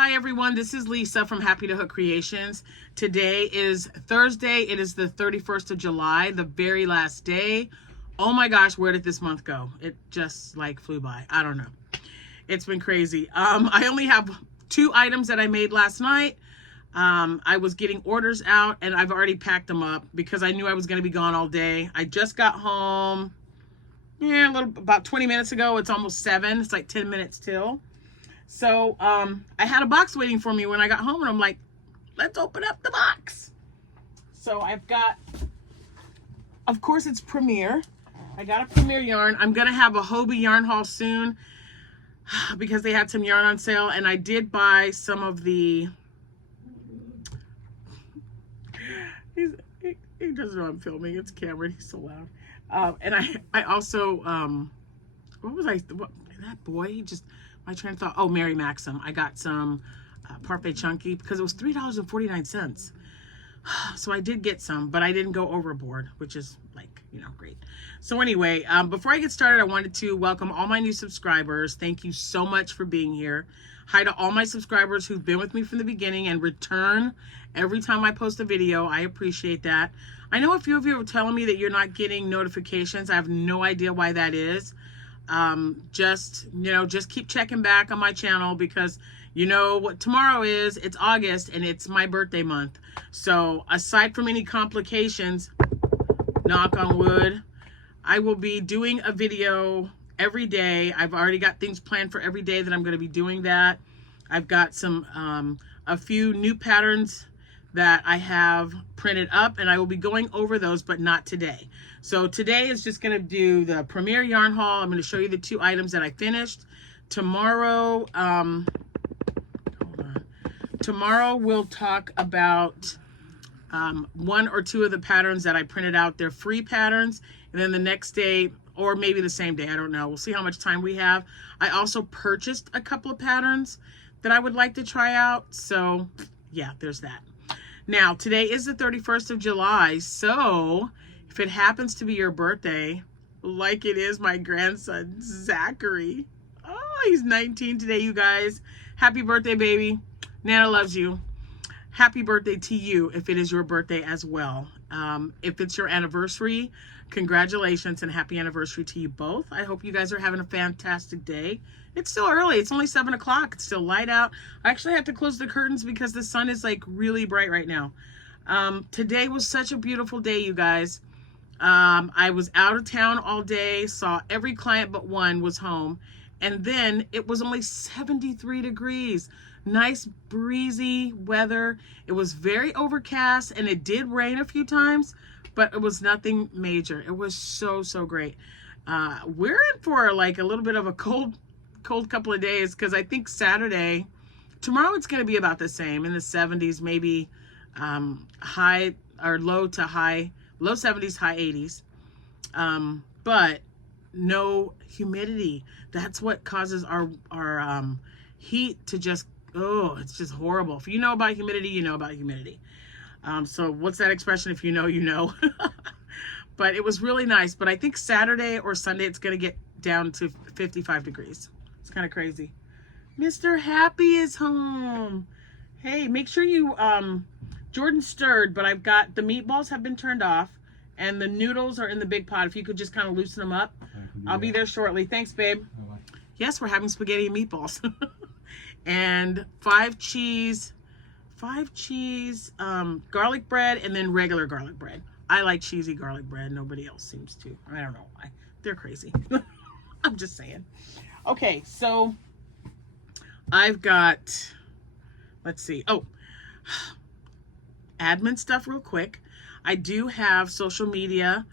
Hi everyone, this is Lisa from Happytohook Creations. Today is Thursday. It is the 31st of July, the very last day. Oh my gosh, where did this month go? It just like flew by. I don't know. It's been crazy. I only have 2 items that I made last night. I was getting orders out and I've already packed them up because I knew I was going to be gone all day. I just got home, about 20 minutes ago. It's almost 7. It's like 10 minutes till. So I had a box waiting for me when I got home and I'm like, let's open up the box. So I've got, of course it's Premier. I got a Premier yarn. I'm going to have a Hobie yarn haul soon because they had some yarn on sale, and I did buy some of the, he doesn't know I'm filming. It's Cameron. He's so loud. And I also, that boy, he just, my train of thought, oh, Mary Maxim. I got some Parfait Chunky because it was $3.49. So I did get some, but I didn't go overboard, which is like, great. So anyway, before I get started, I wanted to welcome all my new subscribers. Thank you so much for being here. Hi to all my subscribers who've been with me from the beginning and return every time I post a video. I appreciate that. I know a few of you are telling me that you're not getting notifications. I have no idea why that is. Just keep checking back on my channel because you know what tomorrow is. It's August and it's my birthday month. So aside from any complications, knock on wood, I will be doing a video every day. I've already got things planned for every day that I'm going to be doing that. I've got some, a few new patterns that I have printed up, and I will be going over those, but not today. So today is just going to do the Premier yarn haul. I'm going to show you the 2 items that I finished. Tomorrow, tomorrow we'll talk about 1 or 2 of the patterns that I printed out. They're free patterns, and then the next day, or maybe the same day, I don't know. We'll see how much time we have. I also purchased a couple of patterns that I would like to try out. So yeah, there's that. Now, today is the 31st of July, so if it happens to be your birthday, like it is my grandson, Zachary. Oh, he's 19 today, you guys. Happy birthday, baby. Nana loves you. Happy birthday to you if it is your birthday as well. If it's your anniversary, congratulations and happy anniversary to you both. I hope you guys are having a fantastic day. It's still early. It's only 7 o'clock. It's still light out. I actually have to close the curtains because the sun is like really bright right now. Today was such a beautiful day, you guys. I was out of town all day, saw every client but one was home. And then it was only 73 degrees. Nice breezy weather. It was very overcast and it did rain a few times, but it was nothing major. It was so great. We're in for like a little bit of a cold couple of days because I think Saturday, tomorrow it's going to be about the same in the 70s, maybe high or low 70s, high 80s. But no humidity. That's what causes our heat to just, oh, it's just horrible. If you know about humidity, you know about humidity. So what's that expression? If you know, you know. But it was really nice. But I think Saturday or Sunday, it's going to get down to 55 degrees. It's kind of crazy. Mr. Happy is home. Hey, make sure you, Jordan stirred, but I've got, the meatballs have been turned off and the noodles are in the big pot. If you could just kind of loosen them up, I'll be there shortly. Thanks, babe. Yes, we're having spaghetti and meatballs. And 5 cheese, garlic bread, and then regular garlic bread. I like cheesy garlic bread. Nobody else seems to. I don't know why. They're crazy. I'm just saying. Okay, so I've got, let's see. Oh, admin stuff real quick. I do have social media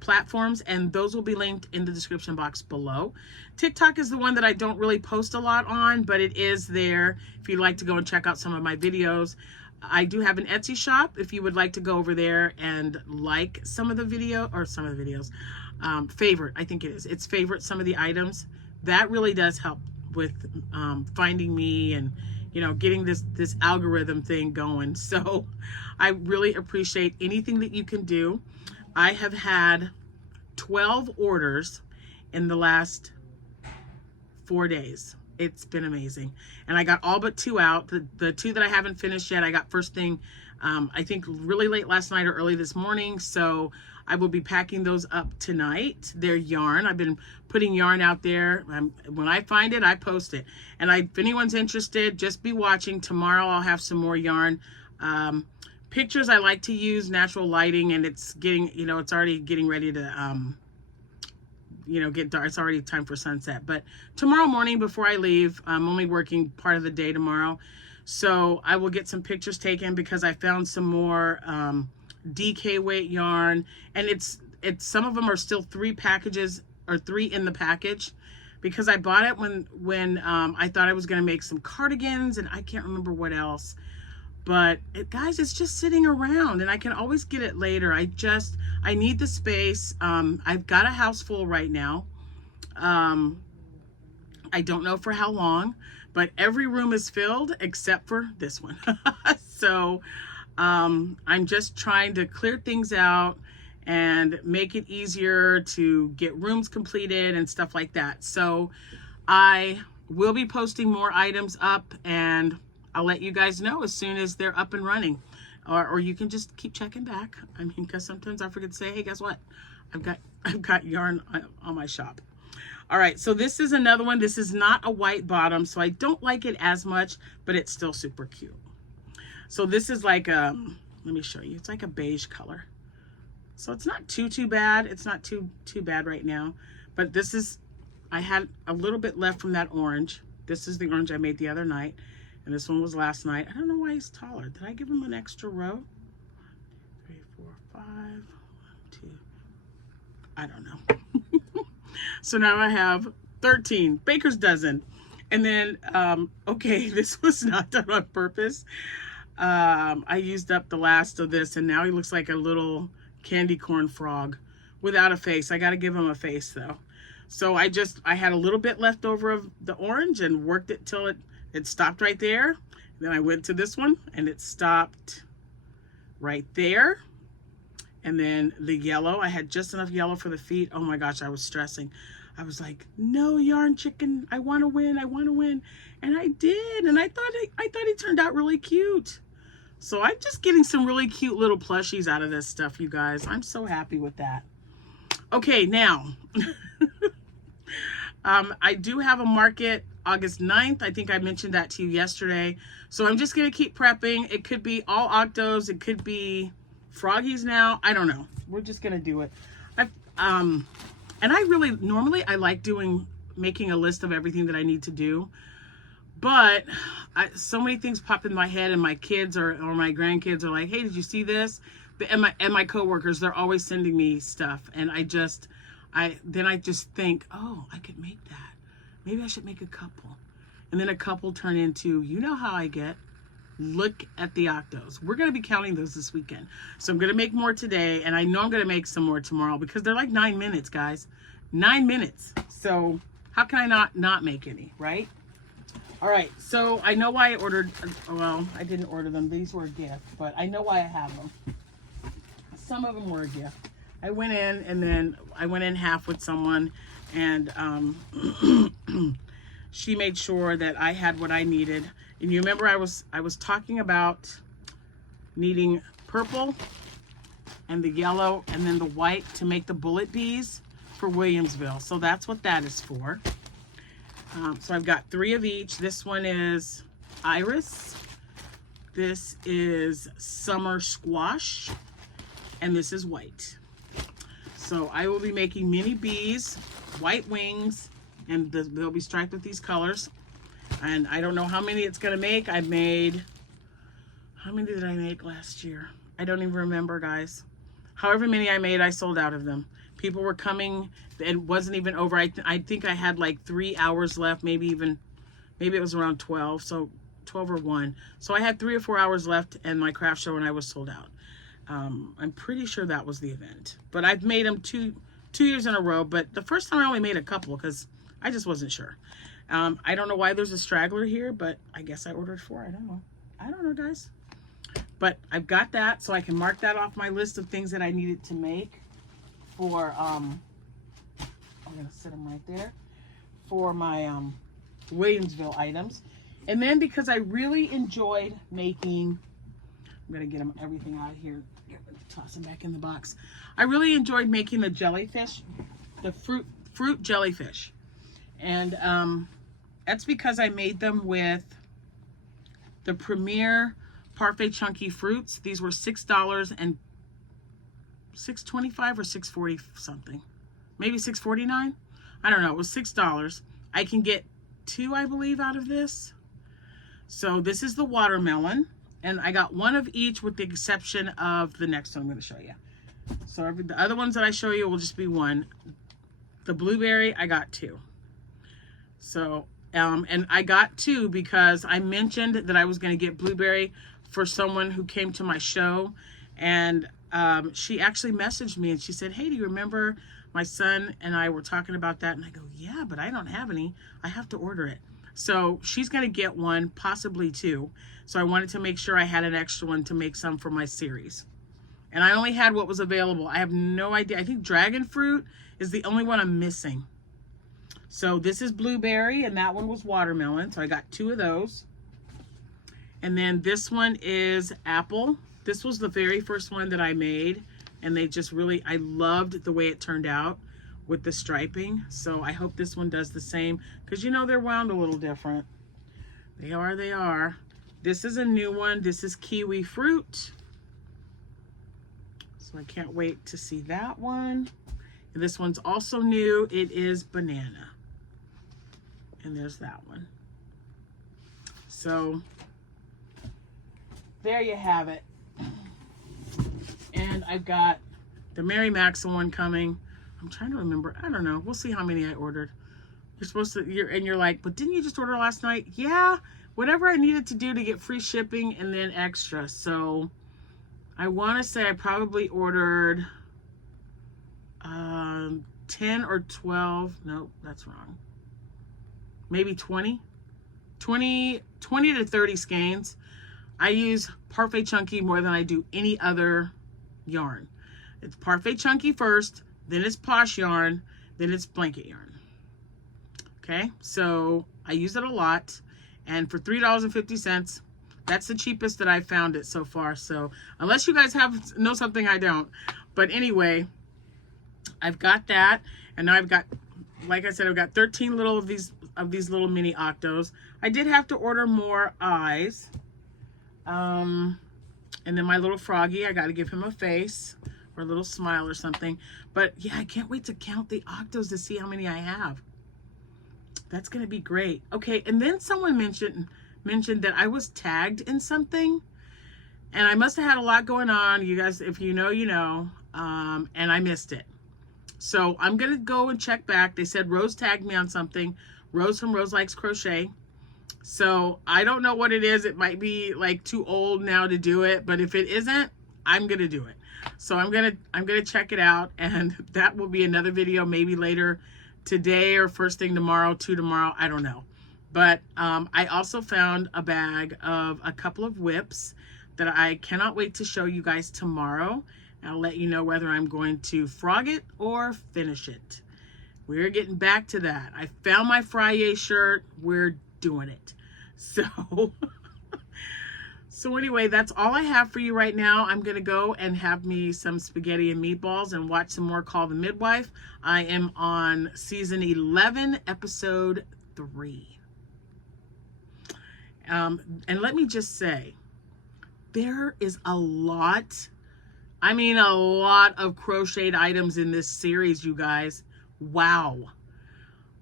platforms, and those will be linked in the description box below. TikTok is the one that I don't really post a lot on, but it is there if you'd like to go and check out some of my videos. I do have an Etsy shop if you would like to go over there and like some of the videos, favorite, I think it is. It's favorite some of the items. That really does help with finding me and getting this algorithm thing going. So I really appreciate anything that you can do. I have had 12 orders in the last 4 days. It's been amazing. And I got all but 2 out. The 2 that I haven't finished yet, I got first thing, I think really late last night or early this morning. So I will be packing those up tonight. They're yarn. I've been putting yarn out there. When I find it, I post it. And if anyone's interested, just be watching. Tomorrow I'll have some more yarn. Pictures, I like to use natural lighting, and it's getting, you know, it's already getting ready to, you know, get dark. It's already time for sunset. But tomorrow morning before I leave, I'm only working part of the day tomorrow. So I will get some pictures taken because I found some more DK weight yarn, and it's some of them are still 3 packages or 3 in the package, because I bought it when I thought I was going to make some cardigans, and I can't remember what else. But guys, it's just sitting around, and I can always get it later. I need the space. I've got a house full right now. I don't know for how long, but every room is filled except for this one. So I'm just trying to clear things out and make it easier to get rooms completed and stuff like that. So I will be posting more items up, and I'll let you guys know as soon as they're up and running, or you can just keep checking back. I mean, because sometimes I forget to say, hey, guess what? I've got yarn on my shop. All right, so this is another one. This is not a white bottom, so I don't like it as much, but it's still super cute. So this is like a, let me show you. It's like a beige color. So it's not too bad. It's not too bad right now. But this is, I had a little bit left from that orange. This is the orange I made the other night. And this one was last night. I don't know why he's taller. Did I give him an extra row? 3, 4, 5, 1, 2. I don't know. So now I have 13, baker's dozen. And then, okay, this was not done on purpose. I used up the last of this, and now he looks like a little candy corn frog without a face. I got to give him a face though. So I had a little bit left over of the orange and worked it till it stopped right there. Then I went to this one and it stopped right there. And then the yellow, I had just enough yellow for the feet. Oh my gosh, I was stressing. I was like, no, yarn chicken, I want to win, I want to win. And I did, and I thought he turned out really cute. So I'm just getting some really cute little plushies out of this stuff, you guys. I'm so happy with that. Okay, now, I do have a market August 9th. I think I mentioned that to you yesterday. So I'm just going to keep prepping. It could be all octos. It could be froggies now. I don't know. We're just going to do it. And I really, normally I like making a list of everything that I need to do. But so many things pop in my head, and my kids or my grandkids are like, hey, did you see this? And my coworkers, they're always sending me stuff. And then I just think, oh, I could make that. Maybe I should make a couple. And then a couple turn into, you know how I get. Look at the octos. We're going to be counting those this weekend. So I'm going to make more today, and I know I'm going to make some more tomorrow because they're like 9 minutes, guys. 9 minutes. So how can I not make any, right? All right, so I know why I ordered, well, I didn't order them. These were a gift, but I know why I have them. Some of them were a gift. I went in, and then I went in half with someone, and she made sure that I had what I needed. And you remember I was talking about needing purple and the yellow and then the white to make the bullet bees for Williamsville. So that's what that is for. So I've got 3 of each. This one is Iris. This is Summer Squash. And this is white. So I will be making mini bees, white wings, and they'll be striped with these colors. And I don't know how many it's going to make. How many did I make last year? I don't even remember, guys. However many I made, I sold out of them. People were coming. It wasn't even over. I think I had like 3 hours left, maybe it was around 12. So 12 or 1. So I had 3 or 4 hours left in my craft show, and I was sold out. I'm pretty sure that was the event. But I've made them two years in a row. But the first time I only made a couple because I just wasn't sure. I don't know why there's a straggler here, but I guess I ordered 4. I don't know, guys. But I've got that, so I can mark that off my list of things that I needed to make for, I'm going to set them right there, for my Williamsville items. And then because I really enjoyed making, I'm going to get them everything out of here. Toss them back in the box. I really enjoyed making the jellyfish, the fruit jellyfish. And that's because I made them with the Premier Parfait Chunky Fruits. These were $6 and $6.25 or $6.40 something. Maybe $6.49. I don't know. It was $6. I can get 2, I believe, out of this. So this is the watermelon. And I got 1 of each with the exception of the next one I'm going to show you. So the other ones that I show you will just be 1. The blueberry, I got 2. So, and I got 2 because I mentioned that I was going to get blueberry for someone who came to my show. And she actually messaged me and she said, hey, do you remember my son and I were talking about that? And I go, yeah, but I don't have any. I have to order it. So she's going to get 1, possibly 2. So I wanted to make sure I had an extra one to make some for my series. And I only had what was available. I have no idea. I think dragon fruit is the only one I'm missing. So this is blueberry and that one was watermelon. So I got 2 of those. And then this one is apple. This was the very first one that I made. And they just really, I loved the way it turned out with the striping. So I hope this one does the same. Because you know they're wound a little different. They are. This is a new one. This is kiwi fruit. So I can't wait to see that one. And this one's also new. It is banana. And there's that one. So there you have it. And I've got the Mary Maxim one coming. I'm trying to remember. I don't know. We'll see how many I ordered. You're supposed to, you're like, but didn't you just order last night? Yeah. Whatever I needed to do to get free shipping and then extra. So I want to say I probably ordered 10 or 12. Nope, that's wrong. Maybe 20 to 30 skeins. I use Parfait Chunky more than I do any other yarn. It's Parfait Chunky first, then it's Posh yarn, then it's blanket yarn. Okay, so I use it a lot. And for $3.50, that's the cheapest that I've found it so far. So unless you guys know something I don't. But anyway, I've got that. And now I've got, like I said, I've got 13 little of these little mini octos. I did have to order more eyes. And then my little froggy, I got to give him a face or a little smile or something. But yeah, I can't wait to count the octos to see how many I have. That's going to be great. Okay, and then someone mentioned that I was tagged in something. And I must have had a lot going on. You guys, if you know, you know. And I missed it. So I'm going to go and check back. They said Rose tagged me on something. Rose from Rose Likes Crochet. So I don't know what it is. It might be like too old now to do it. But if it isn't, I'm going to do it. So I'm going to check it out. And that will be another video maybe later today or first thing tomorrow, tomorrow, I don't know. But I also found a bag of a couple of whips that I cannot wait to show you guys tomorrow. I'll let you know whether I'm going to frog it or finish it. We're getting back to that. I found my Friday shirt. We're doing it. So anyway, that's all I have for you right now. I'm going to go and have me some spaghetti and meatballs and watch some more Call the Midwife. I am on season 11, episode 3. And let me just say, there is a lot, I mean a lot of crocheted items in this series, you guys. Wow.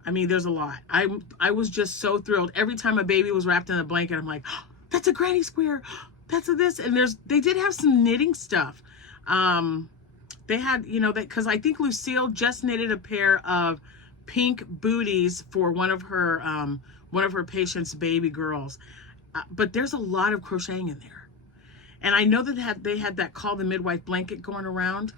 I mean, there's a lot. I was just so thrilled. Every time a baby was wrapped in a blanket, I'm like, oh, that's a granny square. That's a this. And they did have some knitting stuff. They had, you know, that because I think Lucille just knitted a pair of pink booties for one of her patients' baby girls. But there's a lot of crocheting in there. And I know that they had that Call the Midwife blanket going around.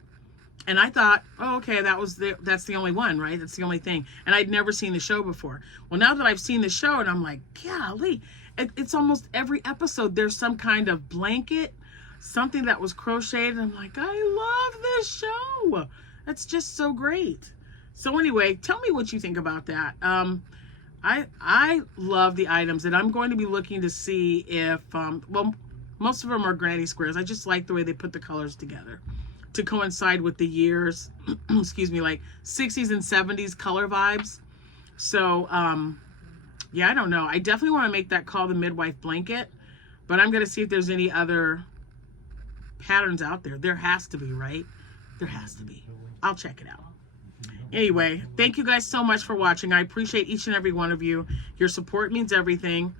And I thought, oh, okay, that's the only one, right? That's the only thing. And I'd never seen the show before. Well, now that I've seen the show, and I'm like, golly, it's almost every episode there's some kind of blanket, something that was crocheted. I'm like, I love this show. That's just so great. So anyway, tell me what you think about that. I love the items, and I'm going to be looking to see if, well, most of them are granny squares. I just like the way they put the colors together to coincide with the years, excuse me, like 60s and 70s color vibes. So, yeah, I don't know. I definitely want to make that Call the Midwife blanket, but I'm going to see if there's any other patterns out there. There has to be, right? There has to be. I'll check it out. Anyway, thank you guys so much for watching. I appreciate each and every one of you. Your support means everything.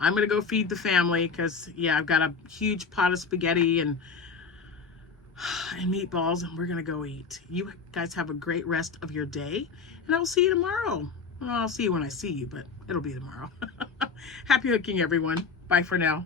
I'm going to go feed the family because, yeah, I've got a huge pot of spaghetti and meatballs, and we're going to go eat. You guys have a great rest of your day, and I'll see you tomorrow. Well, I'll see you when I see you, but it'll be tomorrow. Happy hooking, everyone. Bye for now.